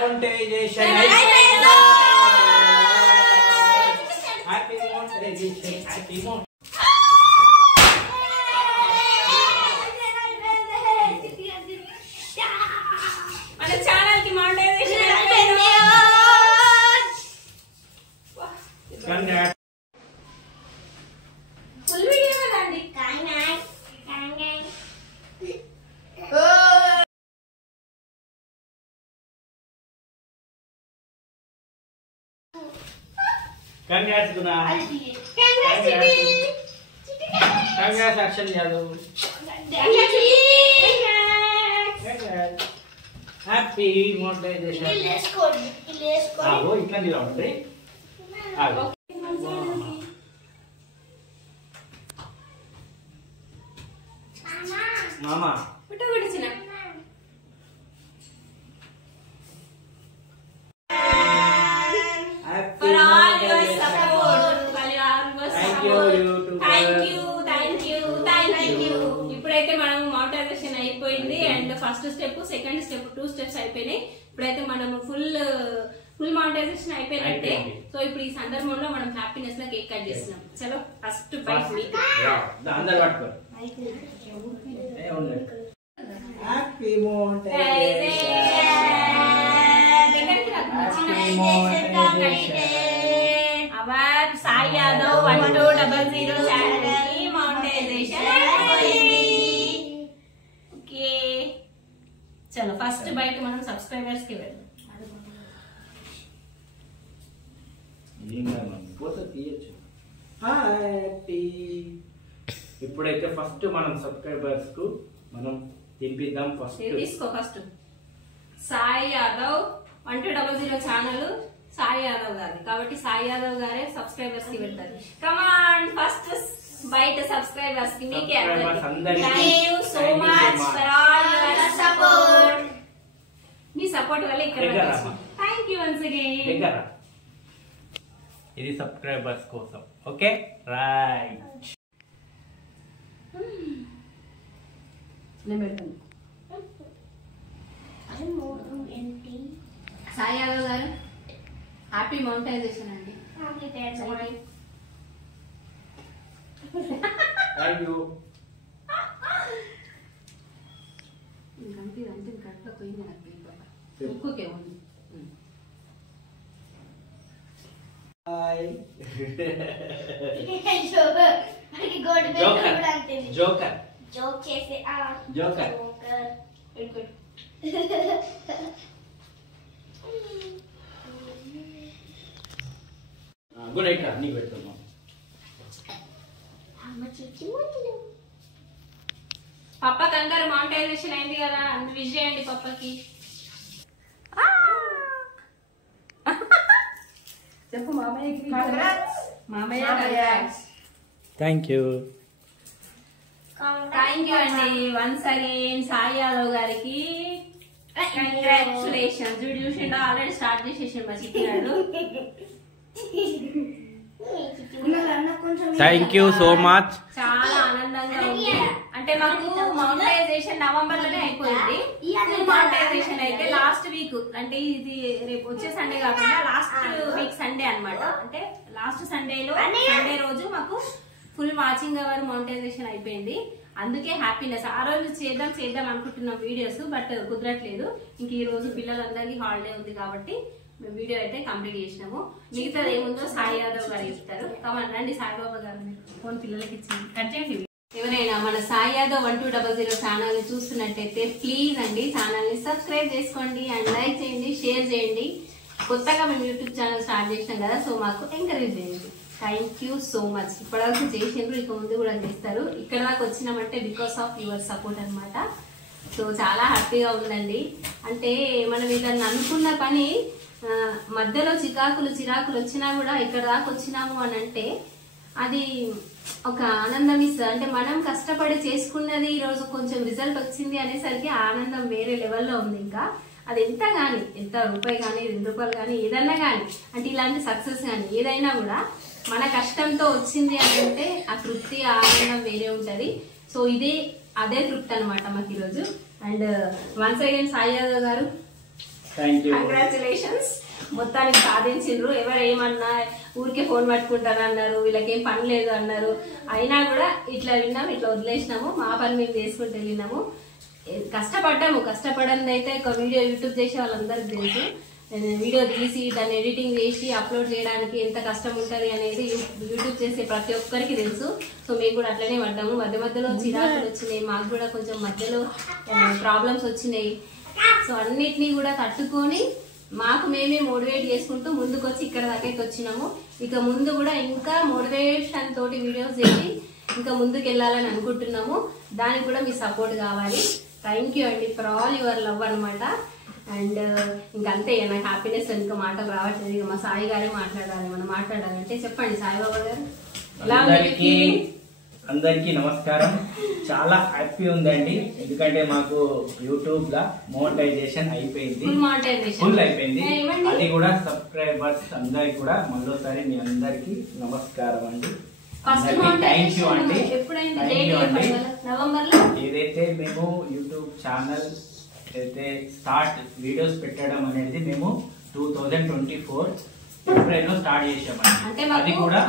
monetization. Happy monetization. Happy monetization. మన channel కి monetisation Congrats. Full video కదండి. Congrats Guna. Congrats Akshan Yadav. Happy monetization. वो इतना नहीं राउंड रे आगे मामा పుట్ట గుడిచిన for all your support. Thank you. ఇప్పుడైతే మనం మోనిటైజేషన్ అయిపోయింది and first step second step 2 steps అయిపోయినాయి. ఇప్పుడైతే మనం ఫుల్ మానిటైజేషన్ అయిపోయినట్టే. సో ఇప్పుడు ఈ సందర్భంలో మనం హ్యాపీనెస్ లో కేక్ కట్ చేస్తున్నాం. చలో ఫస్ట్ బైట్ మీకు అందరూ పట్టుకో happy our Sai Yadav 1200 channel కి మానిటైజేషన్ ఓకే. చలో ఫస్ట్ బైట్ మనం సబ్స్క్రైబర్స్ కి వెళ్దాం. ఇప్పుడైతే ఫస్ట్ మనం సబ్స్క్రైబర్స్ కు మనం తినిపిద్దాం. తీసుకో ఫస్ట్ సాయి యాదవ్ 1200 ఛానల్ సాయి యాదవ్ గారు కాబట్టి సాయి యాదవ్ గారే సబ్స్క్రైబర్స్ కి వెళ్తారు. కమాన్ ఫస్ట్ బయట సబ్స్క్రైబర్స్ కి మీకే thank you so much for all your support. మీ సపోర్ట్ వల్ల ఇక్కడ థాంక్యూ వన్స్ అగైన్. ఇది సబ్స్క్రైబర్స్ కోసం ఓకే రైట్. సాయి యాదవ్ గారు హ్యాపీ మానిటైజేషన్ అండి. Thank you. ఇంకంటే కరెక్ట్గా పోయింది నాకు ఉక్కుకే ఉంది. జోకర్ గుడ్ ఐడియా నీకు పెట్టుకున్నాం. పప్పకి అందరు మానిటైజేషన్ అయింది కదా అందు విష్ చేయండి పప్పకి. చెప్పు మామయ్యకి మామయ్య థ్యాంక్ యూ అండి వన్స్ అగైన్ సాయి యాదవ్ గారికి కంగ్రాచులేషన్స్. చూసిండో ఆల్రెడీ స్టార్ట్ చేసేసి మా చిక్కినాడు. Thank you so much. చాలా ఆనందంగా ఉంది. అంటే మాకు మానిటైజేషన్ నవంబర్ లోనే అయిపోయింది. మానిటైజేషన్ అయితే లాస్ట్ వీక్ అంటే ఇది రేపు వచ్చే సండే కాకుండా లాస్ట్ వీక్ సండే అన్నమాట. అంటే లాస్ట్ సండే రోజు మాకు ఫుల్ వాచింగ్ అవర్ మానిటైజేషన్ అయిపోయింది. అందుకే హ్యాపీనెస్. ఆ రోజు చేద్దాం అనుకుంటున్నాం వీడియోస్ బట్ కుదరట్లేదు. ఇంక ఈ రోజు పిల్లలందరికీ హాలిడే ఉంది కాబట్టి మేము వీడియో అయితే కంప్లీట్ చేసినాము. మిగతాది ఏముందో సాయి యాదవ్ గారు చెప్తారు. కమన్ రండి సాయిబాబా గారు ఫోన్ పిల్లలకి ఇచ్చింది కట్ చేయండి. ఎవరైనా మన సాయి యాదవ్ 1200 ఛానల్ ని చూస్తున్నట్టయితే ప్లీజ్ అండి ఛానల్ ని సబ్స్క్రైబ్ చేసుకోండి అండ్ లైక్ చేయండి, షేర్ చేయండి. కొత్తగా మేము యూట్యూబ్ ఛానల్ స్టార్ట్ చేసినాం కదా, సో మాకు ఎంకరేజ్ చేయండి. Thank you so much. ఇప్పటివరకు చేసిండ్రు, ఇక ముందు కూడా చేస్తారు. ఇక్కడ దాకా వచ్చినామంటే బికాస్ ఆఫ్ యువర్ సపోర్ట్ అనమాట. సో చాలా హ్యాపీగా ఉందండి. అంటే మనం ఏదన్నా అనుకున్న పని మధ్యలో చిరాకులు వచ్చినా కూడా ఇక్కడ దాకా వచ్చినాము అని అంటే అది ఒక ఆనందం ఇస్తుంది. అంటే మనం కష్టపడి చేసుకున్నది ఈ రోజు కొంచెం రిజల్ట్ వచ్చింది అనేసరికి ఆనందం వేరే లెవెల్లో ఉంది. ఇంకా అది ఎంత గానీ, ఎంత రూపాయి కానీ 2 రూపాయలు కానీ ఏదన్నా కానీ, అంటే ఇలాంటి సక్సెస్ కానీ ఏదైనా కూడా మన కష్టంతో వచ్చింది అని అంటే ఆ తృప్తి, ఆనందం వేరే ఉంటది. సో అదే తృప్తి అనమాట మాకు ఈరోజు. And once again Sai Yadav గారు కంగ్రాచులేషన్స్, మొత్తానికి సాధించిండ్రు. ఎవరు ఏమన్నా ఊరికే ఫోన్ పట్టుకుంటానన్నారు, వీళ్ళకేం పని లేదు అన్నారు. అయినా కూడా ఇట్లా విన్నాం, ఇట్లా వదిలేసినాము, మా పని మేము చేసుకుంటూ వెళ్ళినాము. కష్టపడండి అయితే ఒక వీడియో యూట్యూబ్ చేసే వాళ్ళందరికీ తెలుసు. వీడియో తీసి దాన్ని ఎడిటింగ్ చేసి అప్లోడ్ చేయడానికి ఎంత కష్టం ఉంటుంది అనేది యూట్యూబ్ చేసే ప్రతి ఒక్కరికి తెలుసు. సో మేము కూడా అట్లనే పడ్డాము. మధ్యలో చిరాకులు వచ్చినాయి, మాకు కూడా కొంచెం మధ్యలో ప్రాబ్లమ్స్ వచ్చినాయి. సో అన్నిటినీ కూడా తట్టుకొని మాకు మేమే మోటివేట్ చేసుకుంటూ ముందుకు వచ్చి ఇక్కడ దాకా వచ్చినాము. ఇక ముందు కూడా ఇంకా మోటివేషన్ తోటి వీడియోస్ చేసి ఇంకా ముందుకు వెళ్ళాలని అనుకుంటున్నాము. దానికి కూడా మీ సపోర్ట్ కావాలి. థ్యాంక్ యూ అండి ఫర్ ఆల్ యువర్ లవ్ అనమాట. అండ్ ఇంకంతే, నాకు హ్యాపీనెస్ ఇంకా మాటలు రావట్లేదు. ఇక మా సాయి గారే మాట్లాడాలి, మనం మాట్లాడాలంటే చెప్పండి సాయిబాబా గారు. అందరికీ నమస్కారం. చాలా హ్యాపీ ఉందండి, ఎందుకంటే మాకు యూట్యూబ్ లా మోనటైజేషన్ అయిపోయింది, ఫుల్ అయిపోయింది. అది కూడా సబ్స్క్రైబర్స్ అందరికి కూడా మరోసారి మీ అందరికి నమస్కారం అండి. థ్యాంక్ యూ అండి. ఏదైతే మేము యూట్యూబ్ ఛానల్ అయితే స్టార్ట్ వీడియోస్ పెట్టడం అనేది మేము 2024 ఏప్రిల్ లో స్టార్ట్ చేసామండి. అది కూడా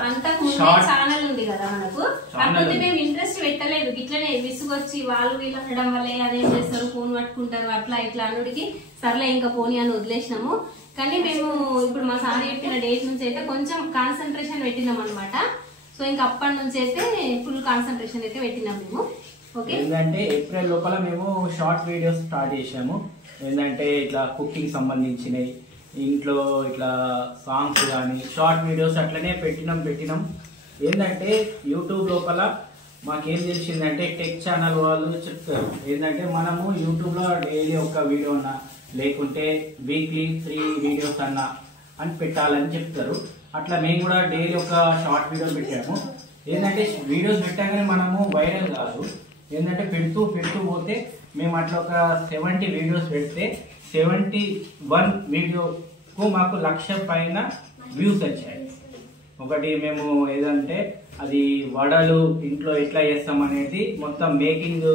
ఛానల్ ఉంది కదా మనకు, కాకపోతే మేము ఇంట్రెస్ట్ పెట్టలేదు. ఇట్లనే విసుగొచ్చి వాళ్ళు వీళ్ళు అనడం వల్ల అదేం చేస్తారు, ఫోన్ పట్టుకుంటారు, అట్లా ఇట్లా అనుడికి సర్లే ఇంకా పోనీ అని వదిలేసినాము. కానీ మేము ఇప్పుడు మా సార్ చెప్పిన డేట్ నుంచి అయితే కొంచెం కాన్సన్ట్రేషన్ పెట్టినాం అనమాట. సో ఇంకా అప్పటి నుంచి అయితే ఫుల్ కాన్సన్ట్రేషన్ అయితే పెట్టినాం మేము. ఏంటంటే ఏప్రిల్ లోపల మేము షార్ట్ వీడియోస్ స్టార్ట్ చేసాము. ఏంటంటే ఇట్లా కుకింగ్ సంబంధించినవి, ఇంట్లో ఇట్లా సాంగ్స్ కానీ షార్ట్ వీడియోస్ అట్లనే పెట్టినాం. ఏంటంటే యూట్యూబ్ లోపల మాకేం తెలిసిందంటే టెక్ ఛానల్ వాళ్ళు చెప్తారు ఏంటంటే మనము యూట్యూబ్లో డైలీ ఒక వీడియో అన్నా లేకుంటే వీక్లీ 3 వీడియోస్ అన్నా అని పెట్టాలని చెప్తారు. అట్లా మేము కూడా డైలీ ఒక షార్ట్ వీడియో పెట్టాము. ఏంటంటే వీడియోస్ పెట్టగానే మనము వైరల్ కాదు, ఏంటంటే పెడుతూ పోతే మేము అట్లా ఒక 70 వీడియోస్ పెడితే 71 వీడియోకు మాకు 1,00,000 పైన వ్యూస్ వచ్చాయి. ఒకటి మేము ఏదంటే అది వడలు ఇంట్లో ఎట్లా చేస్తాం అనేది మొత్తం మేకింగ్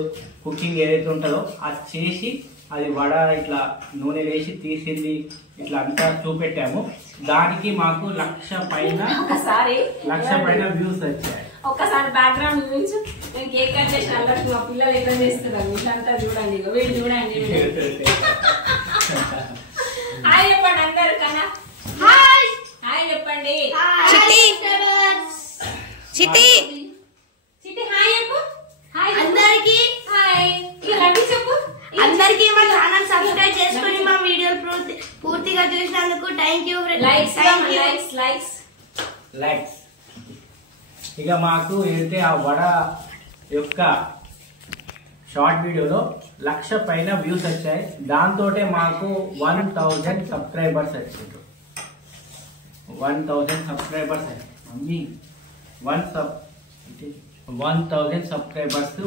కుకింగ్ ఏదైతే ఉంటుందో అది చేసి అది వడ ఇట్లా నూనె వేసి తీసింది ఇట్లా అంతా చూపెట్టాము. దానికి మాకు 1,00,000 పైన వ్యూస్ వచ్చాయి. ఒక్కసారి బ్యాక్గ్రౌండ్ చూపించు. నేను కేక్ కట్ చేసిన అందరికి మా పిల్లలు ఎట్లా చేస్తున్నారు ఇట్లంతా చూడండి, వీళ్ళు చూడండి. హాయ్ చెప్పండి అందరు కన్నా, హాయ్ చెప్పండి. చిట్టి హాయ్ చెప్పు. హాయ్ అందరికి. హాయ్ చెప్పు అందరికి. మా ఛానల్ సబ్స్క్రైబ్ చేసుకుని మా వీడియోలు పూర్తిగా చూసినందుకు థ్యాంక్ యూ. లైక్స్ ఇక మాకు అయితే ఆ వడ యొక్క షార్ట్ వీడియోలో 1,00,000 పైన వ్యూస్ వచ్చాయి. దాంతో మాకు 1,000 సబ్స్క్రైబర్స్ వచ్చిండ్రు. 1,000 సబ్స్క్రైబర్స్ మమ్మీ 1,000 సబ్స్క్రైబర్స్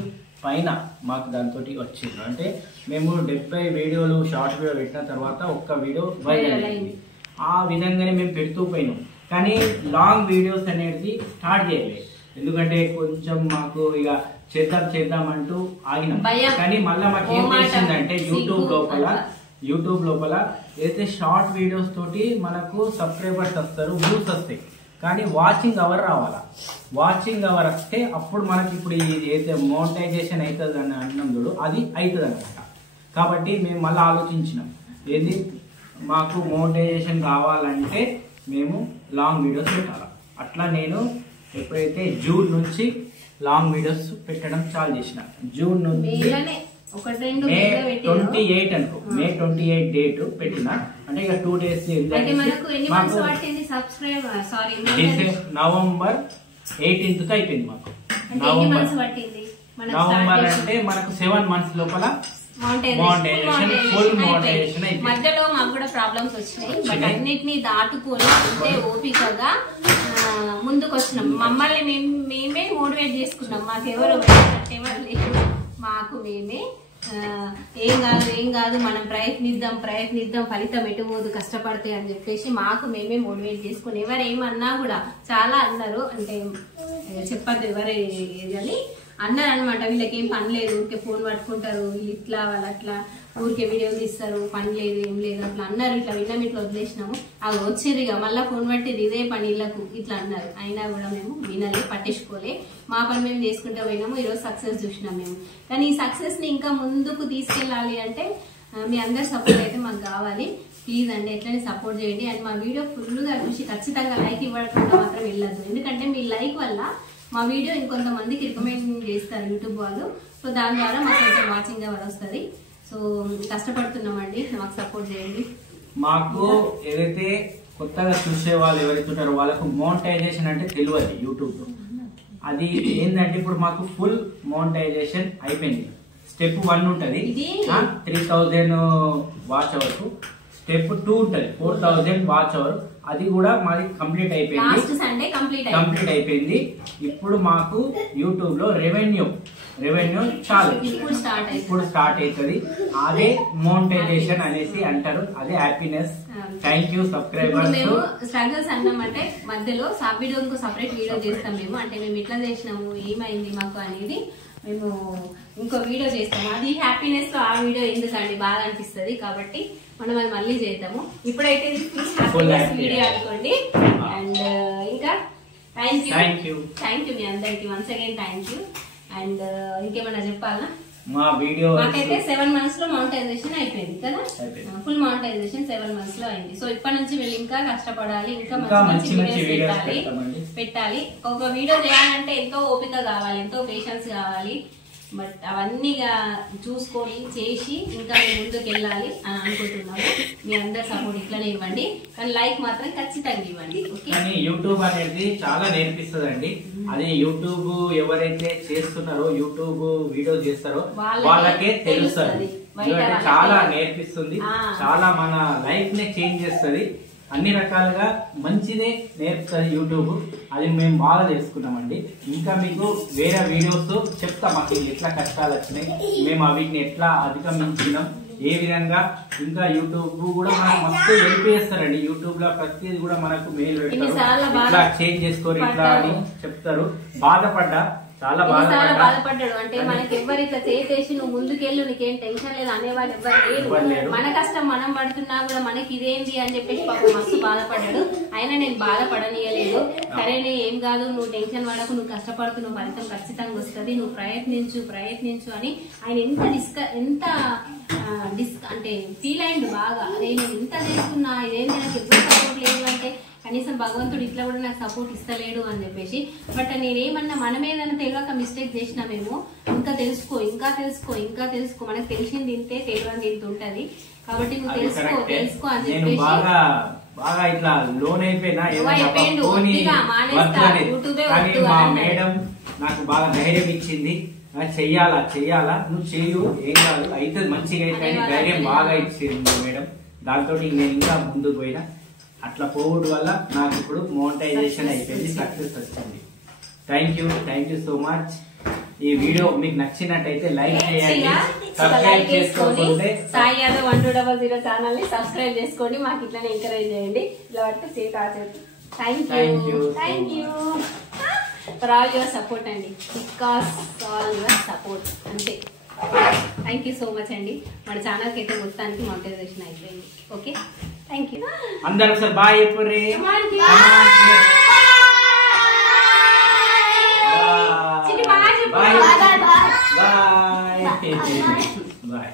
పైన మాకు దాంతో వచ్చిండ్రు. అంటే మేము 70 వీడియోలు షార్ట్ వీడియో పెట్టిన తర్వాత ఒక్క వీడియో వైరల్ అయింది. ఆ విధంగానే మేము పెడుతూ పోయినాం. కానీ లాంగ్ వీడియోస్ అనేది స్టార్ట్ చేయలేదు, ఎందుకంటే కొంచెం మాకు ఇక చేద్దాం అంటూ ఆగినాం. కానీ మళ్ళీ మాకు ఏం తెలిసిందంటే యూట్యూబ్ లోపల ఏదైతే షార్ట్ వీడియోస్ తోటి మనకు సబ్స్క్రైబర్స్ వస్తారు, వ్యూస్ వస్తాయి, కానీ వాచింగ్ అవర్ రావాలా. వాచింగ్ అవర్ వస్తే అప్పుడు మనకి ఇప్పుడు ఏదైతే మోనటైజేషన్ అవుతుంది అని అన్నం చూడు అది అవుతుంది అనమాట. కాబట్టి మేము మళ్ళీ ఆలోచించినాం ఏంది మాకు మోనటైజేషన్ కావాలంటే మేము లాంగ్ వీడియోస్ పెట్టాలి. అట్లా నేను ఎప్పుడైతే జూన్ నుంచి లాంగ్ వీడియోస్ పెట్టడం చాలు చేసిన, జూన్ నుంచి మే 28 అనుకో, మే 28 డేట్ పెట్టిన. అంటే ఇక 2 days నవంబర్ 18th అయిపోయింది మాకు. నవంబర్ అంటే మనకు 7 months లోపల మధ్యలో మాకు కూడా ప్రాబ్లమ్స్ వచ్చినాయి. బట్ అన్నిటినీ దాటుకొని అంతే ఓపికగా ముందుకు వచ్చినాం. మమ్మల్ని మేమే మోటివేట్ చేసుకున్నాం. మాకెవరు లేదు, మాకు మేమే ఏం కాదు మనం ప్రయత్నిద్దాం ఫలితం ఎటుపోదు కష్టపడితే అని చెప్పేసి మాకు మేమే మోటివేట్ చేసుకుని ఎవరు ఏమన్నా కూడా చాలా అన్నారు. అంటే చెప్పద్దు ఎవరు అని, అన్నారు అనమాట, వీళ్ళకి ఏం పని లేదు, ఊరికే ఫోన్ పట్టుకుంటారు, వీళ్ళు ఇట్లా వాళ్ళు అట్లా ఊరికే వీడియోలు తీస్తారు, పని లేదు ఏం లేదు అట్లా అన్నారు. ఇట్లా విన్నాం, ఇట్లా వదిలేసినాము. అవి వచ్చేది ఇక మళ్ళీ ఫోన్ పట్టి ఇదే పని ఇళ్ళకు ఇట్లా అన్నారు. అయినా కూడా మేము వినలే, పట్టించుకోలే, మా పని మేము చేసుకుంటూ పోయినాము. ఈరోజు సక్సెస్ చూసినాం మేము. కానీ ఈ సక్సెస్ ని ఇంకా ముందుకు తీసుకెళ్ళాలి అంటే మీ అందరి సపోర్ట్ అయితే మాకు కావాలి. ప్లీజ్ అండి ఎట్లనే సపోర్ట్ చేయండి. అండ్ మా వీడియో ఫుల్గా చూసి ఖచ్చితంగా లైక్ ఇవ్వకుండా మాత్రం వెళ్ళద్దు. ఎందుకంటే మీ లైక్ వల్ల మా వీడియో ఇంకొంతమందికి రికమెండ్ చేస్తారు యూట్యూబ్ వాళ్ళు. సో దాని ద్వారా మాకు కొంచెం వాచింగ్ అవర్ వస్తుంది. సో కష్టపడుతున్నామండి, మాకు సపోర్ట్ చేయండి. మాకు ఏదైతే కొత్తగా చూసే వాళ్ళు ఎవరైతే ఉంటారో వాళ్ళకు మోనిటైజేషన్ అంటే తెలియదు యూట్యూబ్. అది ఏంటంటే ఇప్పుడు మాకు ఫుల్ మోనిటైజేషన్ అయిపోయింది. స్టెప్ 1 ఉంటది 3000 వాచ్ అవర్, స్టెప్ 2 ఉంటది 4000 వాచ్ అవర్. అది కూడా మాది కంప్లీట్ అయిపోయింది. ఇప్పుడు మాకు యూట్యూబ్ లో రెవెన్యూ చాలు ఇప్పుడు స్టార్ట్ అవుతుంది. అదే మోనిటైజేషన్ అనేసి అంటారు, అదే హ్యాపీనెస్. Thank you subscribers. మేము స్ట్రగల్స్ అన్నామంటే మధ్యలో వీడియోకి సపరేట్ వీడియో చేస్తాం మేము. అంటే మేము ఎట్లా చేసినాము, ఏమైంది మాకు అనేది మేము ఇంకో వీడియో చేస్తాము. అది హ్యాపీనెస్ లో ఆ వీడియో ఎందుకండి బాగా అనిపిస్తుంది కాబట్టి మనం అది మళ్ళీ చేద్దాము. ఇప్పుడైతే వీడియో అనుకోండి. అండ్ ఇంకా థ్యాంక్ యూ మీ అందరికి once again thank you. And ఇంకేమన్నా చెప్పాలా? మా వీడియో మాకైతే 7 months లో మానిటైజేషన్ అయిపోయింది కదా, ఫుల్ మానిటైజేషన్ 7 months లో అయింది. సో ఇప్పటి నుంచి వీళ్ళు ఇంకా కష్టపడాలి, ఇంకా మంచి వీడియోస్ పెట్టాలి. ఒక వీడియో చేయాలంటే ఎంతో ఓపిక కావాలి, ఎంతో పేషెన్స్ కావాలి. బట్ అవన్నీ చూసుకొని చేసి ఇంకా మేము ముందుకు వెళ్ళాలి అని అనుకుంటున్నాము. మీ అందరు సపోర్ట్ ఇట్లనే ఇవ్వండి, కానీ లైక్ మాత్రం ఖచ్చితంగా ఇవ్వండి. కానీ యూట్యూబ్ అనేది చాలా నేర్పిస్తుందండి. అదే యూట్యూబ్ ఎవరైతే చేస్తున్నారో, యూట్యూబ్ వీడియోస్ చేస్తారో వాళ్ళకే తెలుస్తుంది. చాలా నేర్పిస్తుంది, చాలా మన లైఫ్ ని చేంజ్ చేస్తుంది. అన్ని రకాలుగా మంచిదే నేర్పుతుంది యూట్యూబ్. అది మేము బాగా తెలుసుకున్నామండి. ఇంకా మీకు వేరే వీడియోస్ చెప్తాం, మాకు ఎట్లా కష్టాలు వచ్చినాయి, మేము వీటిని ఎట్లా అధిగమించినాం, ఏ విధంగా. ఇంకా యూట్యూబ్ కూడా మనకు మస్తు హెల్ప్ చేస్తారండి. యూట్యూబ్ లో ప్రతిదీ కూడా మనకు మెయిల్ పెడతారు, ఇట్లా చేంజ్ చేసుకోరు ఇట్లా అని చెప్తారు. చాలా బాధపడ్డాడు. అంటే మనకి ఎవరు ఇట్లా చేసేసి నువ్వు ముందుకెళ్ళు నీకేం టెన్షన్ లేదు అనేవాళ్ళు ఎవరు లేరు. మన కష్టం మనం పడుతున్నా కూడా మనకి ఇదేంది అని చెప్పేసి పాపం మస్తు బాధపడ్డాడు. అయినా నేను బాధపడనీయలేదు. సరే ఏం కాదు, నువ్వు టెన్షన్ పడకు, నువ్వు కష్టపడుతు, నువ్వు ఫలితం ఖచ్చితంగా వస్తుంది, నువ్వు ప్రయత్నించు అని ఆయన ఎంత అంటే ఫీల్ అయిండు బాగా. అదే నేను ఇంత చేసుకున్నా ఇదేంటి నాకు ఎప్పుడు సపోర్ట్ లేదు అంటే కనీసం భగవంతుడు ఇట్లా కూడా నాకు సపోర్ట్ ఇస్తలేడు అని చెప్పేసి. బట్ నేనేమన్నా మనం ఏదైనా తెలియక మిస్టేక్ చేసినామేమో, ఇంకా తెలుసుకో మనకు తెలిసింది ఇంతే, తెలియని ఇంత ఉంటది కాబట్టి నువ్వు తెలుసుకో అని చెప్పేసి బాగా ఇట్లా లోన్ అయిపోయినా మా మేడం నాకు బాగా ధైర్యం ఇచ్చింది. చెయ్యాలా నువ్వు చెయ్యు, ఏం కాదు, అయితే మంచిగా అయితే ధైర్యం బాగా ఇచ్చింది మేడం. దాంతో నేను ఇంకా ముందుకు పోయినా. అట్లా పోవడం వల్ల నాకు ఇప్పుడు మోనిటైజేషన్ అయిపోయింది, సక్సెస్ వచ్చింది. Thank you so much. ఈ వీడియో మీకు నచ్చినట్టయితే లైక్ చేయండి, సబ్స్క్రైబ్ చేసుకోండి. సాయి యాదవ్ 1200 ఛానల్ ని సబ్స్క్రైబ్ చేసుకోండి. మాకు ఇట్లానే ఎంకరేజ్ చేయండి. Thank you for all your support అండి, బికాస్ ఆల్ యువర్ సపోర్ట్ అంతే. థ్యాంక్ యూ సో మచ్ అండి. మన ఛానల్ కి అయితే మొత్తానికి మానిటైజేషన్ అయిపోయింది. Okay, thank you. అందరూ ఒకసారి బాయ్ చెప్పుర్రి. బాయ్.